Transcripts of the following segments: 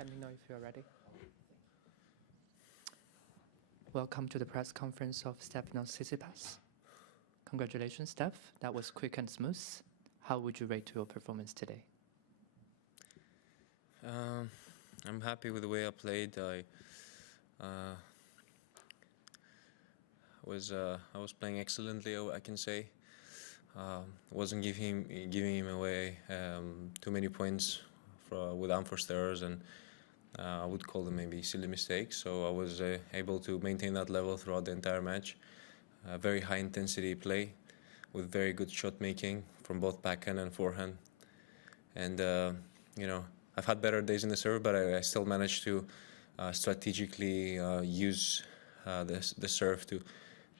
Let me know if you're ready. Welcome to the press conference of Stefanos Tsitsipas. Congratulations, Steph. That was quick and smooth. How would you rate your performance today? I'm happy with the way I played. I was playing excellently, I can say. Wasn't giving him away too many points with unforced errors, and I would call them maybe silly mistakes. So I was able to maintain that level throughout the entire match. Very high intensity play with very good shot making from both backhand and forehand. And I've had better days in the serve, but I still managed to strategically use the serve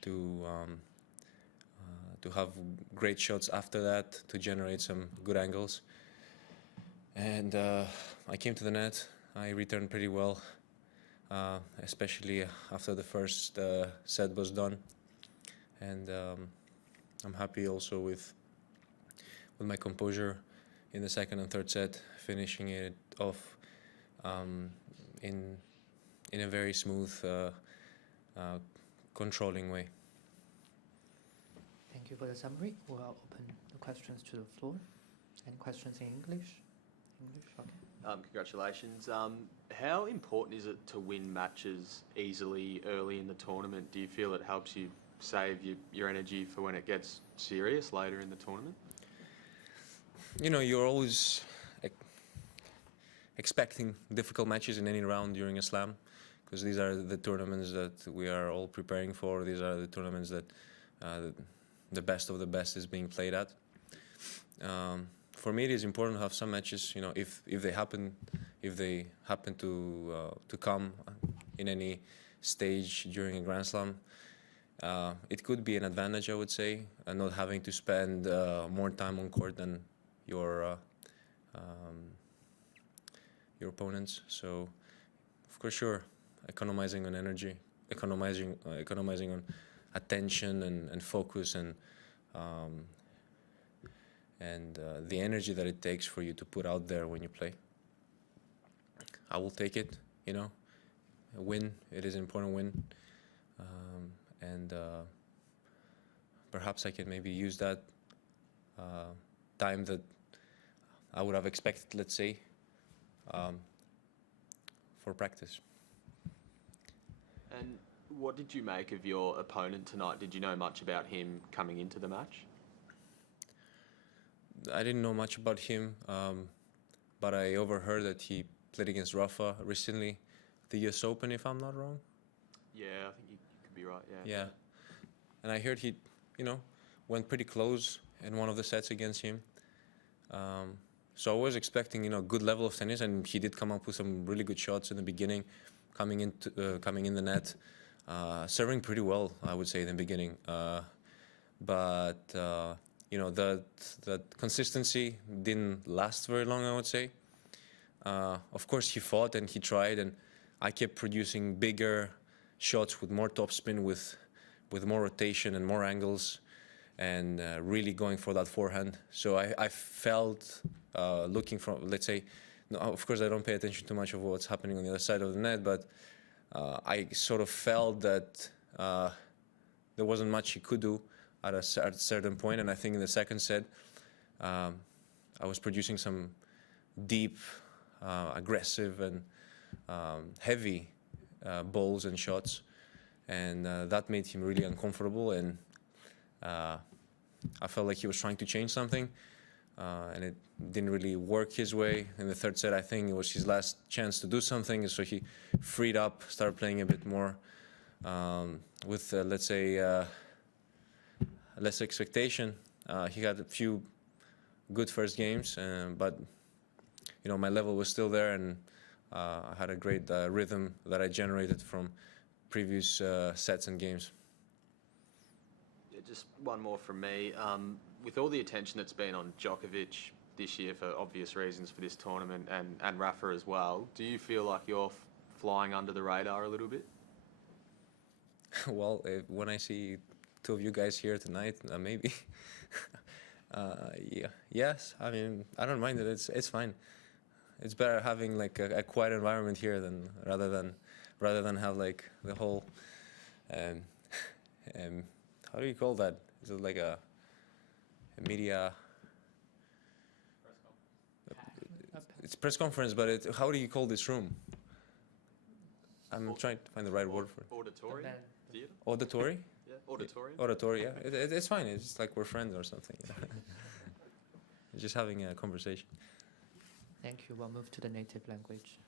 to have great shots after that, to generate some good angles. And I came to the net. I returned pretty well, especially after the first set was done. And I'm happy also with my composure in the second and third set, finishing it off in a very smooth, controlling way. Thank you for the summary. We'll open the questions to the floor. Any questions in English? English, okay. Congratulations. How important is it to win matches easily early in the tournament? Do you feel it helps you save your energy for when it gets serious later in the tournament? You're always expecting difficult matches in any round during a slam, because these are the tournaments that we are all preparing for. These are the tournaments that the best of the best is being played at. For me, it is important to have some matches. If they happen to come in any stage during a Grand Slam, it could be an advantage, I would say, and not having to spend more time on court than your opponents. So, of course, sure, economizing on energy, economizing on attention and focus and the energy that it takes for you to put out there when you play. I will take it. A win. It is an important win, and perhaps I can maybe use that time that I would have expected, let's say, for practice. And what did you make of your opponent tonight? Did you know much about him coming into the match? I didn't know much about him, but I overheard that he played against Rafa recently, the US Open, if I'm not wrong. Yeah, I think you could be right, yeah. Yeah, and I heard he, went pretty close in one of the sets against him. So I was expecting, good level of tennis, and he did come up with some really good shots in the beginning, coming in the net, serving pretty well, I would say, in the beginning. But that consistency didn't last very long, I would say. Of course, he fought and he tried, and I kept producing bigger shots with more topspin, with more rotation and more angles, and really going for that forehand. So I felt looking from, let's say, no, of course I don't pay attention too much of what's happening on the other side of the net, but I sort of felt that there wasn't much he could do at a certain point, and I think in the second set I was producing some deep, aggressive and heavy balls and shots, and that made him really uncomfortable, and I felt like he was trying to change something, and it didn't really work his way. In the third set, I think it was his last chance to do something, so he freed up, started playing a bit more with, let's say, less expectation. He had a few good first games, but my level was still there, and I had a great rhythm that I generated from previous sets and games. Yeah, just one more from me. With all the attention that's been on Djokovic this year for obvious reasons for this tournament, and Rafa as well, do you feel like you're flying under the radar a little bit? Well, when I see two of you guys here tonight, maybe. Yeah, yes. I mean, I don't mind it. It's fine. it's better having like a quiet environment here than rather than have like the whole how do you call that? Is it like a media? It's press conference, but how do you call this room? I'm trying to find the right word for it. Auditorium? Theatre? Auditory? Yeah, auditorium. Auditory, yeah. It's fine. It's just like we're friends or something. Just having a conversation. Thank you. We'll move to the native language.